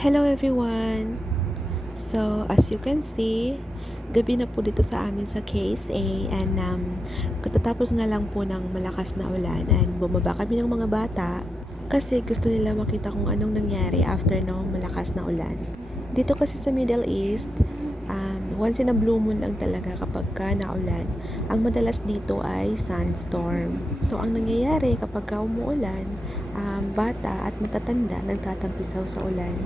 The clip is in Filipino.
Hello everyone! So, as you can see, gabi na po dito sa amin sa KSA and katatapos nga lang po ng malakas na ulan and bumaba kami ng mga bata kasi gusto nila makita kung anong nangyari after ng malakas na ulan. Dito kasi sa Middle East, once in a blue moon lang talaga kapag ka naulan. Ang madalas dito ay sandstorm. So, ang nangyayari kapag ka umuulan, bata at matatanda nagtatampisaw sa ulan.